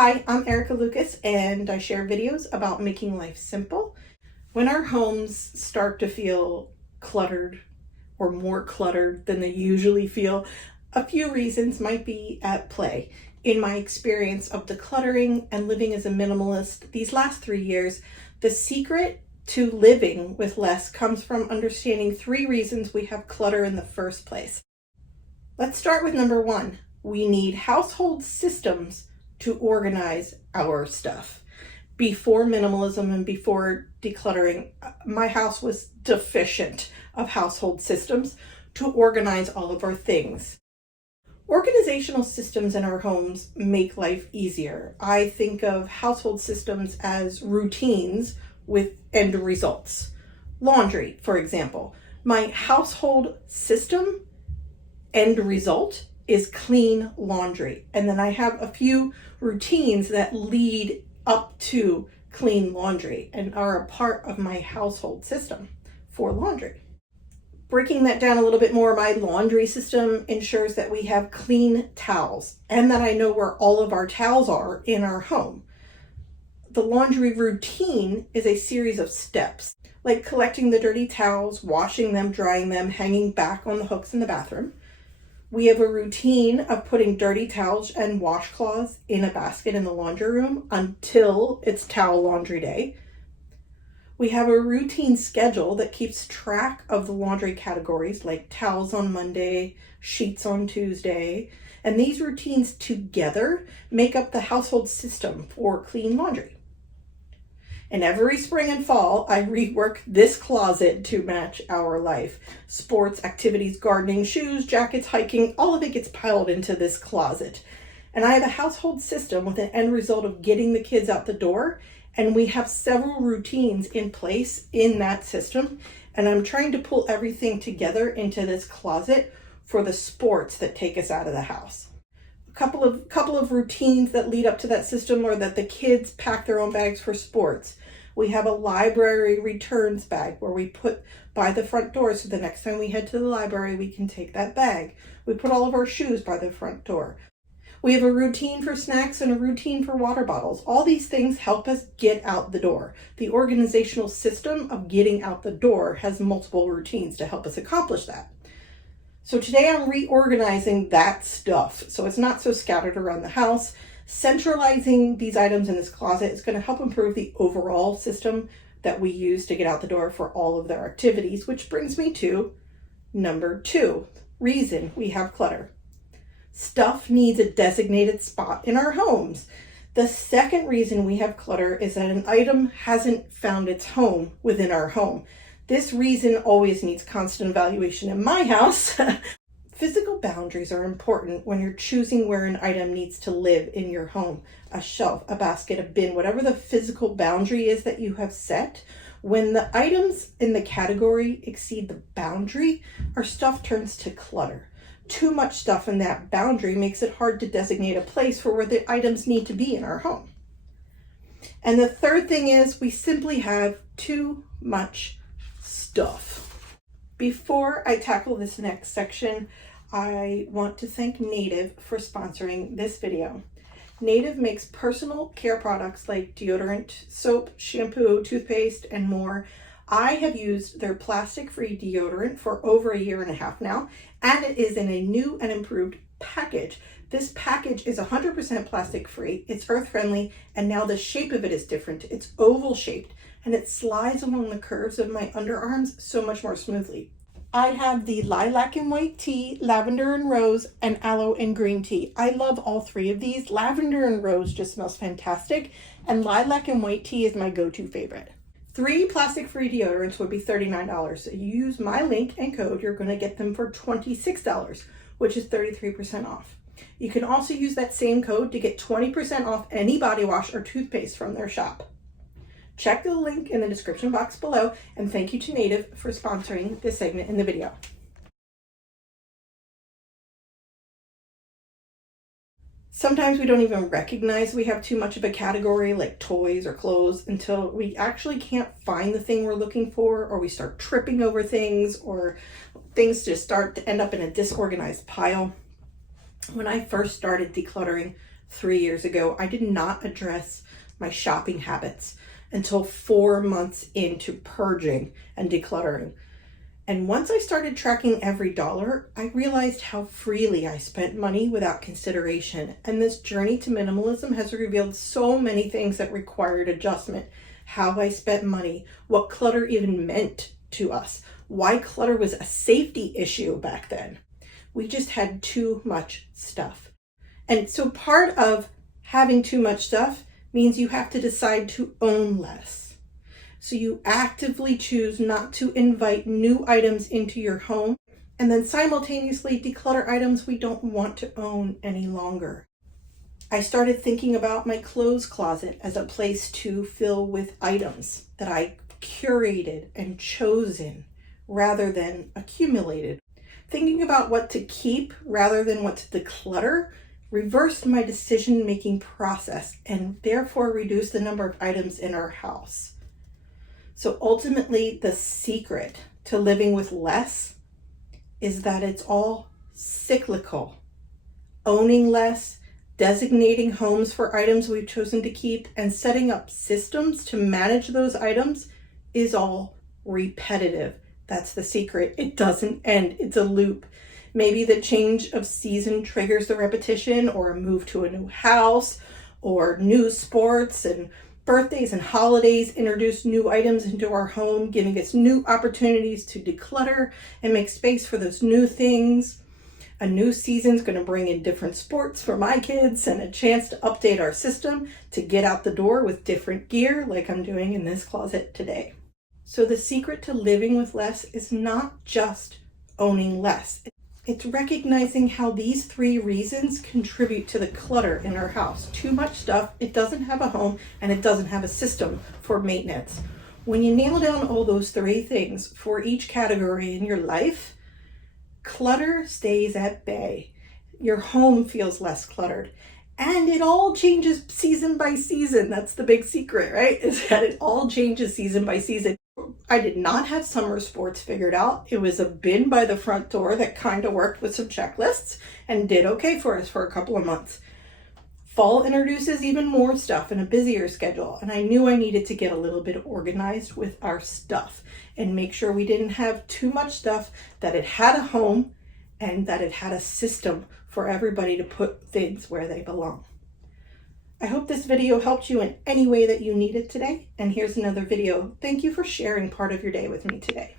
Hi, I'm Erica Lucas, and I share videos about making life simple. When our homes start to feel cluttered or more cluttered than they usually feel, a few reasons might be at play. In my experience of decluttering and living as a minimalist these last 3 years, the secret to living with less comes from understanding 3 reasons we have clutter in the first place. Let's start with number 1. We need household systems to organize our stuff. Before minimalism and before decluttering, my house was deficient of household systems to organize all of our things. Organizational systems in our homes make life easier. I think of household systems as routines with end results. Laundry, for example. My household system end result is clean laundry. And then I have a few routines that lead up to clean laundry and are a part of my household system for laundry. Breaking that down a little bit more, my laundry system ensures that we have clean towels and that I know where all of our towels are in our home. The laundry routine is a series of steps, like collecting the dirty towels, washing them, drying them, hanging back on the hooks in the bathroom. We have a routine of putting dirty towels and washcloths in a basket in the laundry room until it's towel laundry day. We have a routine schedule that keeps track of the laundry categories like towels on Monday, sheets on Tuesday, and these routines together make up the household system for clean laundry. And every spring and fall, I rework this closet to match our life. Sports, activities, gardening, shoes, jackets, hiking, all of it gets piled into this closet. And I have a household system with an end result of getting the kids out the door. And we have several routines in place in that system. And I'm trying to pull everything together into this closet for the sports that take us out of the house. Couple of routines that lead up to that system are that the kids pack their own bags for sports. We have a library returns bag where we put by the front door so the next time we head to the library we can take that bag. We put all of our shoes by the front door. We have a routine for snacks and a routine for water bottles. All these things help us get out the door. The organizational system of getting out the door has multiple routines to help us accomplish that. So today I'm reorganizing that stuff so it's not so scattered around the house. Centralizing these items in this closet is going to help improve the overall system that we use to get out the door for all of their activities, which brings me to number 2 reason we have clutter. Stuff needs a designated spot in our homes. The second reason we have clutter is that an item hasn't found its home within our home. This reason always needs constant evaluation in my house. Physical boundaries are important when you're choosing where an item needs to live in your home. A shelf, a basket, a bin, whatever the physical boundary is that you have set. When the items in the category exceed the boundary, our stuff turns to clutter. Too much stuff in that boundary makes it hard to designate a place for where the items need to be in our home. And the third thing is we simply have too much stuff. Before I tackle this next section, I want to thank Native for sponsoring this video. Native makes personal care products like deodorant, soap, shampoo, toothpaste, and more. I have used their plastic-free deodorant for over 1.5 years now, and it is in a new and improved package. This package is 100% plastic-free, it's earth-friendly, and now the shape of it is different. It's oval-shaped, and it slides along the curves of my underarms so much more smoothly. I have the lilac and white tea, lavender and rose, and aloe and green tea. I love all 3 of these. Lavender and rose just smells fantastic, and lilac and white tea is my go-to favorite. 3 plastic-free deodorants would be $39. So you use my link and code, you're going to get them for $26, which is 33% off. You can also use that same code to get 20% off any body wash or toothpaste from their shop. Check the link in the description box below, and thank you to Native for sponsoring this segment in the video. Sometimes we don't even recognize we have too much of a category like toys or clothes until we actually can't find the thing we're looking for, or we start tripping over things, or things just start to end up in a disorganized pile. When I first started decluttering 3 years ago, I did not address my shopping habits until 4 months into purging and decluttering. And once I started tracking every dollar, I realized how freely I spent money without consideration. And this journey to minimalism has revealed so many things that required adjustment. How I spent money, what clutter even meant to us, why clutter was a safety issue back then. We just had too much stuff. And so part of having too much stuff means you have to decide to own less. So you actively choose not to invite new items into your home and then simultaneously declutter items we don't want to own any longer. I started thinking about my clothes closet as a place to fill with items that I curated and chosen rather than accumulated. Thinking about what to keep rather than what to declutter reversed my decision-making process and therefore reduced the number of items in our house. So ultimately, the secret to living with less is that it's all cyclical. Owning less, designating homes for items we've chosen to keep, and setting up systems to manage those items is all repetitive. That's the secret. It doesn't end. It's a loop. Maybe the change of season triggers the repetition, or a move to a new house, or new sports and birthdays and holidays introduce new items into our home, giving us new opportunities to declutter and make space for those new things. A new season's going to bring in different sports for my kids and a chance to update our system to get out the door with different gear like I'm doing in this closet today. So the secret to living with less is not just owning less. It's recognizing how these 3 reasons contribute to the clutter in our house. Too much stuff, it doesn't have a home, and it doesn't have a system for maintenance. When you nail down all those 3 things for each category in your life, clutter stays at bay. Your home feels less cluttered. And it all changes season by season. That's the big secret, right? Is that it all changes season by season. I did not have summer sports figured out. It was a bin by the front door that kind of worked with some checklists and did okay for us for a couple of months. Fall introduces even more stuff and a busier schedule, and I knew I needed to get a little bit organized with our stuff and make sure we didn't have too much stuff, that it had a home and that it had a system for everybody to put things where they belong. I hope this video helped you in any way that you needed today. And here's another video. Thank you for sharing part of your day with me today.